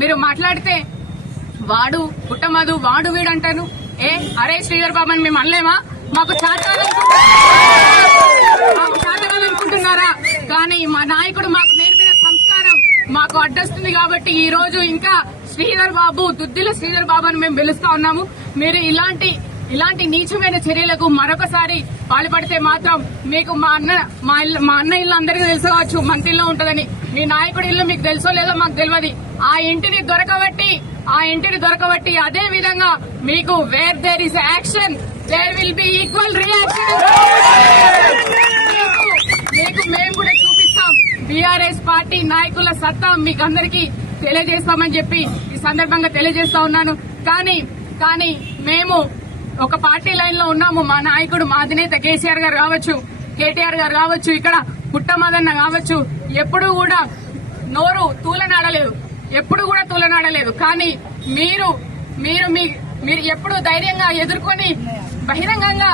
మీరు మాట్లాడితే వాడు పుట్టమదు వాడు వీడు అంటారు. అరే శ్రీధర్ బాబు అని మేము అనలేమా? మాకు చాటాలనుకుంటున్నారా? కానీ మా నాయకుడు మాకు నేర్పిన సంస్కారం మాకు అడ్డొస్తుంది కాబట్టి ఈ రోజు ఇంకా శ్రీధర్ బాబు, దుద్దిల శ్రీధర్ బాబు అని మేము పిలుస్తా ఉన్నాము. మీరు ఇలాంటి నీచమైన చర్యలకు మరొకసారి పాల్పడితే మాత్రం మీకు మా అన్న ఇల్లు అందరికీ తెలుసు కావచ్చు, మంత్రిలో ఉంటుందని. మీ నాయకుడి ఇల్లు మీకు తెలుసో లేదో మాకు తెలియదు. ఆ ఇంటిని దొరకబట్టి అదే విధంగా మీకు where there is action there will be equal reaction. మీకు మేము కూడా చూపిస్తాం. బీఆర్ఎస్ పార్టీ నాయకుల సత్తా మీకు అందరికీ తెలియజేస్తామని చెప్పి ఈ సందర్భంగా తెలియజేస్తా ఉన్నాను. కానీ మేము ఒక పార్టీ లైన్ లో ఉన్నాము. మా నాయకుడు, మా అధినేత కేసీఆర్ గారు కావచ్చు, కేటీఆర్ గారు కావచ్చు, ఇక్కడ పుట్టమదన్న కావచ్చు, ఎప్పుడు కూడా నోరు తూలనాడలేదు. కానీ మీరు ఎప్పుడు ధైర్యంగా ఎదుర్కొని బహిరంగంగా